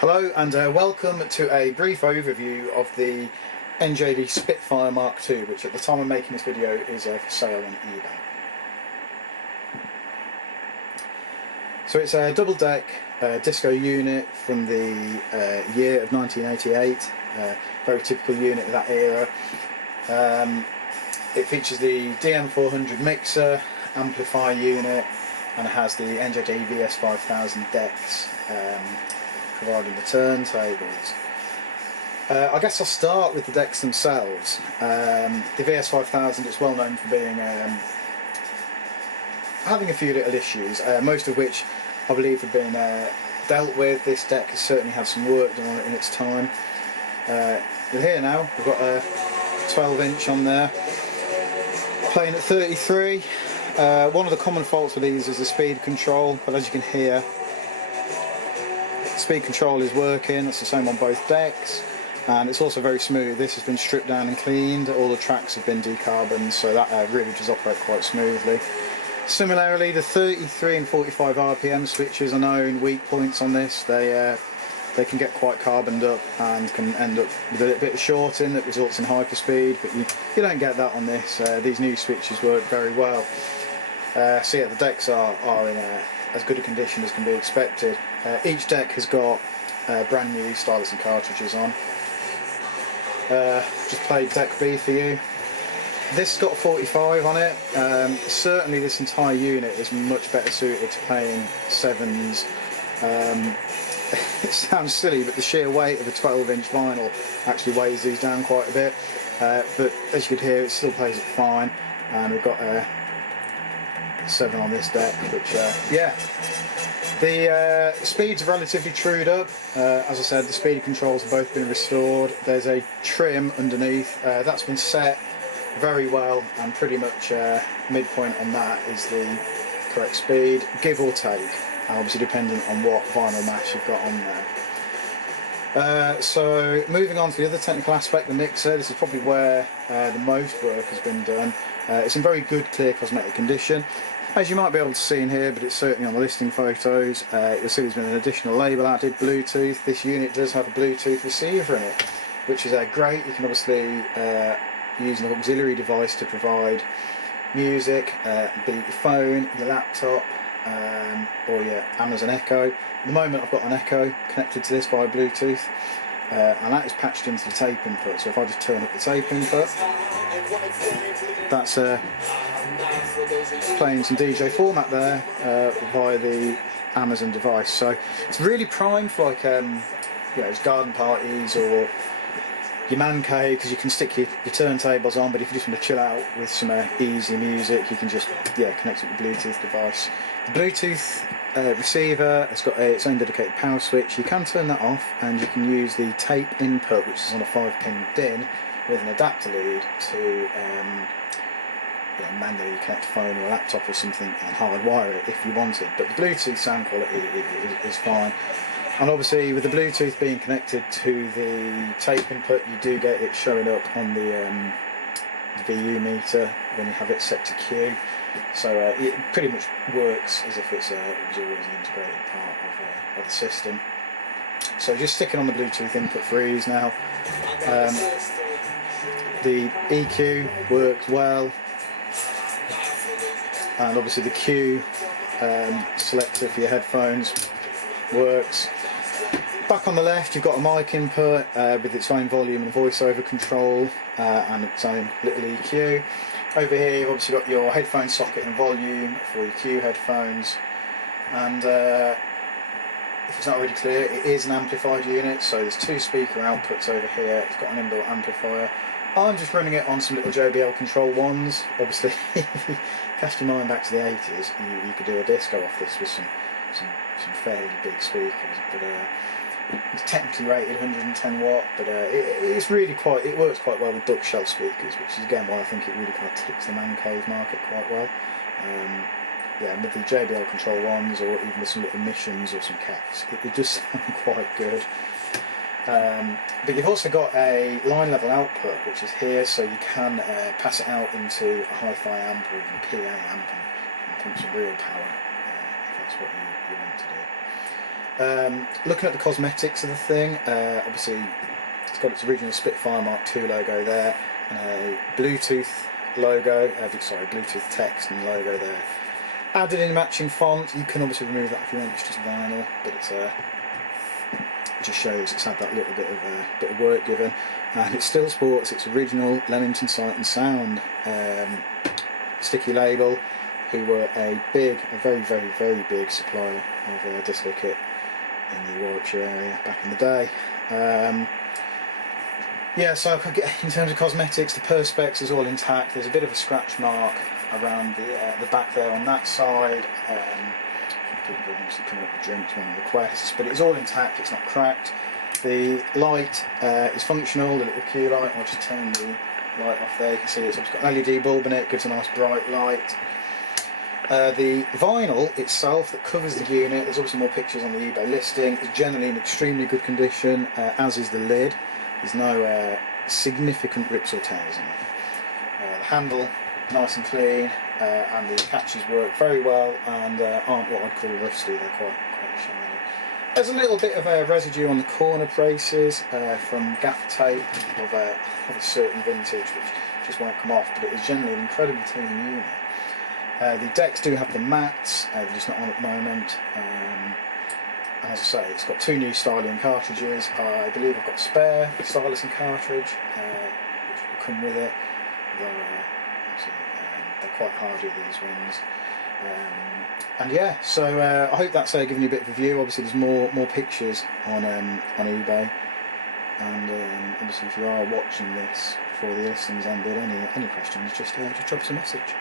Hello and welcome to a brief overview of the NJD Spitfire Mark II, which at the time of making this video is for sale on eBay. So it's a double deck disco unit from the year of 1988, very typical unit of that era. It features the DM400 mixer, amplifier unit, and it has the NJD VS5000 decks, providing the turntables. I guess I'll start with the decks themselves. The VS5000 is well known for being having a few little issues, most of which I believe have been dealt with. This deck has certainly had some work done on it in its time. But here now, we've got a 12-inch on there, playing at 33. One of the common faults with these is the speed control, but as you can hear, speed control is working. That's the same on both decks, and it's also very smooth. This has been stripped down and cleaned. All the tracks have been decarboned, so that really does operate quite smoothly. Similarly, the 33 and 45 RPM switches are known weak points on this. They can get quite carboned up and can end up with a little bit of shorting that results in hyperspeed, but you don't get that on this. These new switches work very well. So yeah, the decks are in as good a condition as can be expected. Each deck has got brand new stylus and cartridges on. Just played deck B for you. This has got 45 on it. Certainly this entire unit is much better suited to playing 7s. It sounds silly, but the sheer weight of the 12-inch vinyl actually weighs these down quite a bit. But as you could hear, it still plays it fine. And we've got a 7 on this deck, which yeah. The speeds are relatively trued up. As I said, the speed controls have both been restored. There's a trim underneath that's been set very well, and pretty much midpoint on that is the correct speed, give or take, obviously dependent on what vinyl mash you've got on there. So moving on to the other technical aspect, the mixer. This is probably where the most work has been done. It's in very good, clear cosmetic condition, as you might be able to see in here, but it's certainly on the listing photos. You'll see there's been an additional label added, Bluetooth. This unit does have a Bluetooth receiver in it, which is great. You can obviously use an auxiliary device to provide music, be it your phone, your laptop, or your Amazon Echo. At the moment I've got an Echo connected to this via Bluetooth, and that is patched into the tape input. So if I just turn up the tape input, that's playing some DJ format there via the Amazon device. So it's really primed for like it's garden parties or your man cave, because you can stick your turntables on, but if you just want to chill out with some easy music, you can just connect it with a Bluetooth device. The Bluetooth receiver has got its own dedicated power switch. You can turn that off, and you can use the tape input, which is on a 5-pin DIN with an adapter lead, to manually connect a phone or a laptop or something and hardwire it if you wanted. But the Bluetooth sound quality is fine. And obviously with the Bluetooth being connected to the tape input, you do get it showing up on the VU meter when you have it set to Q. So it pretty much works as if it was always an integrated part of the system. So just sticking on the Bluetooth input for ease now. The EQ works well, and obviously the Q selector for your headphones works. Back on the left you've got a mic input with its own volume and voiceover control and its own little EQ. Over here you've obviously got your headphone socket and volume for your Q headphones, and if it's not already clear, it is an amplified unit, so there's 2 speaker outputs over here. It's got an inbuilt amplifier. I'm just running it on some little JBL Control 1s. Obviously if you cast your mind back to the 80s, you could do a disco off this with some fairly big speakers, but it's technically rated 110 watt, but it works quite well with duck shell speakers, which is again why I think it really kind of ticks the man cave market quite well. With the JBL Control 1s, or even with some little missions or some cats, it does sound quite good. But you've also got a line level output, which is here, so you can pass it out into a hi-fi amp or even a PA amp and pump some real power if that's what you want to do. Looking at the cosmetics of the thing, obviously it's got its original Spitfire Mark II logo there, and a Bluetooth logo, Bluetooth text and logo there. Added in matching font. You can obviously remove that if you want. It's just vinyl, but it's it just shows it's had that little bit of work given, and it still sports its original Leamington Sight and Sound sticky label, who were a very, very big supplier of disco kit in the Warwickshire area back in the day. Yeah, so in terms of cosmetics, the perspex is all intact. There's a bit of a scratch mark around the back there on that side. People obviously coming up with drinks when requests, but it's all intact, it's not cracked. The light is functional, the little Q light. I'll just turn the light off there. You can see it's got an LED bulb in it, gives a nice bright light. The vinyl itself that covers the unit, there's obviously more pictures on the eBay listing, is generally in extremely good condition, as is the lid. There's no significant rips or tears in it. The handle, nice and clean, and the catches work very well and aren't what I'd call rusty, they're quite shiny. There's a little bit of residue on the corner braces from gaffer tape of a certain vintage, which just won't come off, but it is generally an incredibly clean unit. The decks do have the mats, they're just not on at the moment. And as I say, it's got 2 new styling cartridges. I believe I've got a spare stylus and cartridge, which will come with it. They're quite hardy, these ones. And yeah, so I hope that's given you a bit of a view. Obviously, there's more pictures on eBay. And obviously, if you are watching this before the listings ended, any questions, just drop us a message.